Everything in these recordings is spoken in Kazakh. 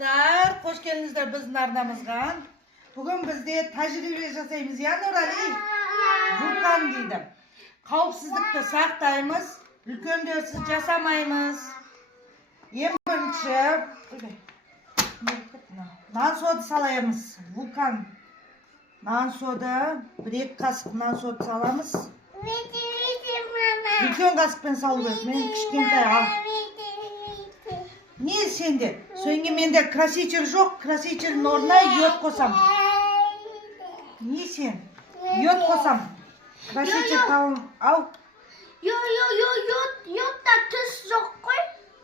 Dostlar, hoş geldinizler bizning arnamizga. Bugün bizde tajribe жасаймыз, ya Nurali? Vulkan deydi. Қауіпсіздікті сақтаймыз, үлкендерсіз жасамаймыз. Ең бірінші нан соды саламыз. Vulkan нан соды, 1-2 қасық нан соды саламыз. Үлкен қасықпен салу керек. Мен кішкентай ал. Не сенде? Соңғы менде краситель жоқ, красительдің орнына йод қосам. Не сен? Йод қосам. Краситель тауым, ау. Йодта түс жоқ қой.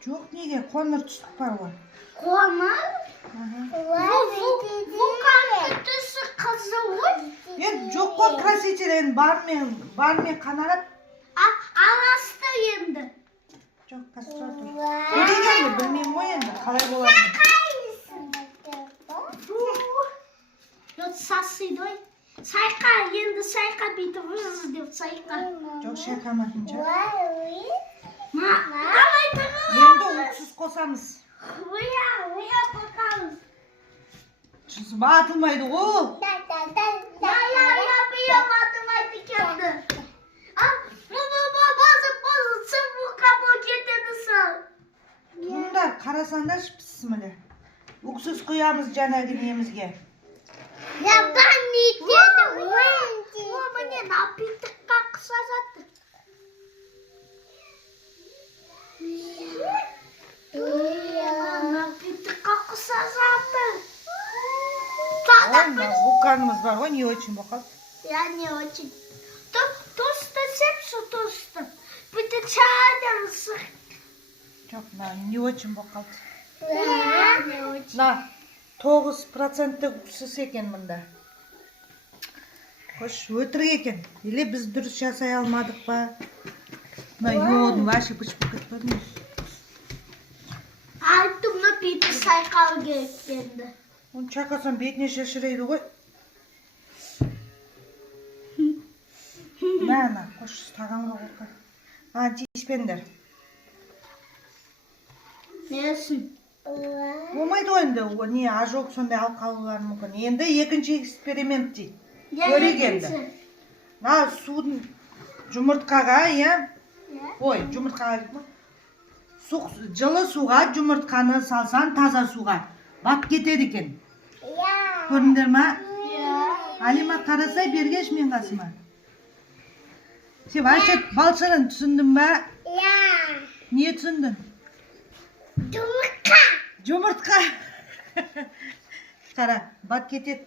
Жоқ, неге? Қоңыр түстік бар ғой. Қоңыр? Vulkanның түсі қызыл ғой. Жоқ қой, краситель бармен қанарат. Аласты енді. Жоқ, қасыра тұр. Көрегенді, білмейм ғой енді, қалай болады. Йод сасиды ой. Сайқа, енді сайқа бейті выз деп сайқа. Жоқ, шайқамайтынша. Давай тығыз. Енді уксус қосамыз. Уя қосамыз. Жүзі батылмайды ғой. Я бұйым атылмайды кемді. Бұндар қарасаңдар пісімілі. Уксус құямыз жаңағы немізге. Я ben не dedim? O мне напиток как сажать. Напиток как сажать. Ой, vulkanımız var, o не очень бақат. Я не очень. Тоста сепшу тоста. Bitte çağırır mısın? Жоқ, не очень бақат. Не очень. На, 9% уксус екен мұнда. Қош, өтірік екен. Или біз дұрыс жасай алмадық па? Мына йодын вообще бычып кетпеді ме? Айттым, напиток сайқал керек енді. Оны чайқасам бетіне шашырайды ғой. Мәна, қош, стағанға қойқан. Тиіспендер. Несін? Болмайды ғой енді, не ажок сондай алып қалулары мүмкін. Енді екінші эксперимент дейді. Көрек енді. Судың жұмыртқаға, ой, жұмыртқаға дейді ма? Жылы суға жұмыртқаны салсан таза суға бат кетеді екен. Көрдіңдер ма? Алима қарасай бергеш мен қасыма. Сен вообще балшырын түсіндің ба? Не түсіндің? Жұмыртқа. Жұмыртқа. Қара, бат кетеді.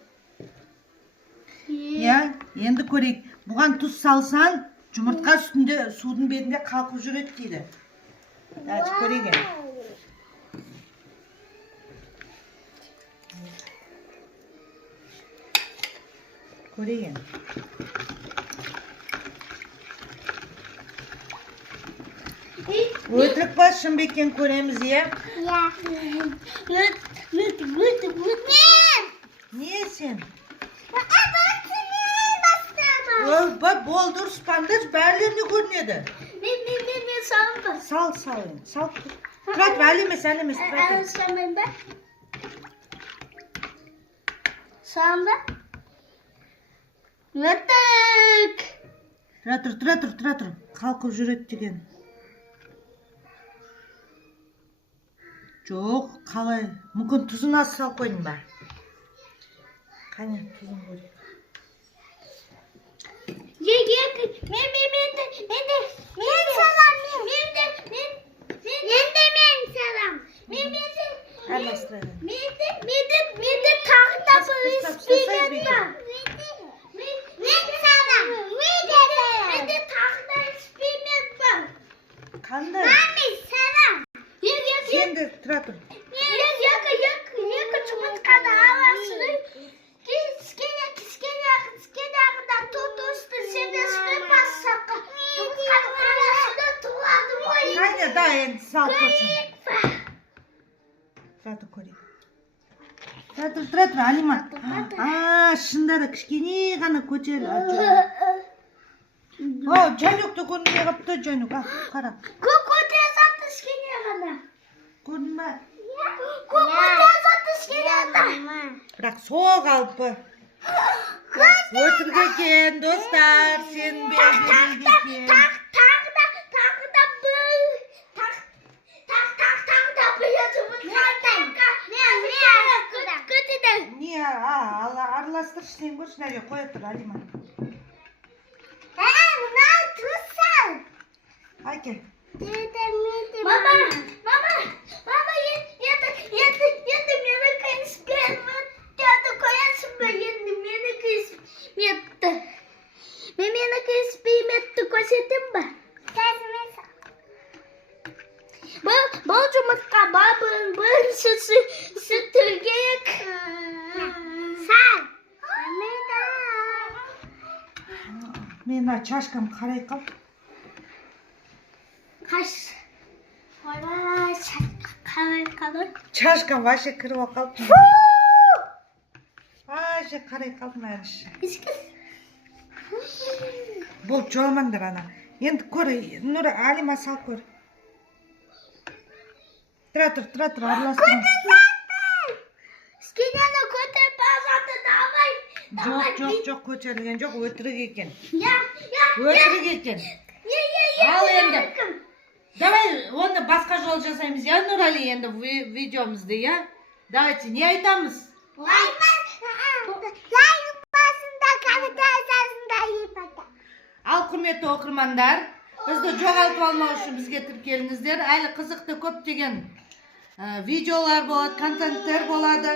Енді көрейік. Бұған тұз салсан, жұмыртқа үстінде судың бетінде қалқып жүреді дейді. Көрейік. Көрейік. Өтірік па, шын бекен көреміз, е? Не сен? Болды ұрыспаңдар, бәрлеріне көрінеді. Мен салым ба? Сал, сал. Тұрат, әлі емес, Салым ба? Салым ба? Өтік! Тұра тұр, қалқып жүреді деген. Жоқ, қалай? Мүмкін тұзын аз сал қойдың ба? Қане, тұзын көрейік. Менде тағы да бір эксперимент бар. Менде тағы да эксперимент бар. Қандай? Мами, салам. Сенді, тұра тұр. Екі жұмыртқаны аласың. Кішкене ағыда тұтысты. Сенде сүріп бассаққа. Жұмыртқаны арасында туладым ғой. Қане, да, енді сал қосын. Тұра тұр, көрейік. Тұра тұр, Алима. Шындары кішкене ғана көтер. Жайнөкті көрінбей қапты, Жайнөк. Қара. Көтер заты кішкене ғана. Көрдің ба? Көтер заты Бірақ соқ алпы. Өтірік екен, достар, сен белгілі екен. Не, араластыр ішінен көрші, нәрге қоя тұр, Алима. Әке. Мама, енді мені кіспетті қоясың ба, енді мені кіспетті. Мен мені кіспеметті көрсетем ба? Бұл жұмыртқа бабын сүтілгек. Мен чашкам қарай қал. Чашкам ваше кіріп қалып. Ваше қарай қалдым әріші. Болып жоламаңдар ана. Енді көр, Нұра, Алима сал көр. Тұра тұр, араластырың. Скинені көтеріп азады, давай. Жоқ, көтерілген жоқ, өтірік екен. Я. Өтірік екен. Ал енді. Давай, оны басқа жол жасаймыз, я, Нұрали, енді видеомызды, я? Давайте, не айтамыз? Лайк басында, комментарий жазында епеді. Ал құрметті оқырмандар, бізді жоғалтып алмау үшін бізге тіркеліңіздер. Әлі қызықты көптеген видеолар болады, контенттер болады.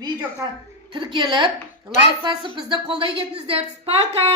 Видеоға тіркеліп, лайк басып бізді қолдай кетіңіздер. Пока!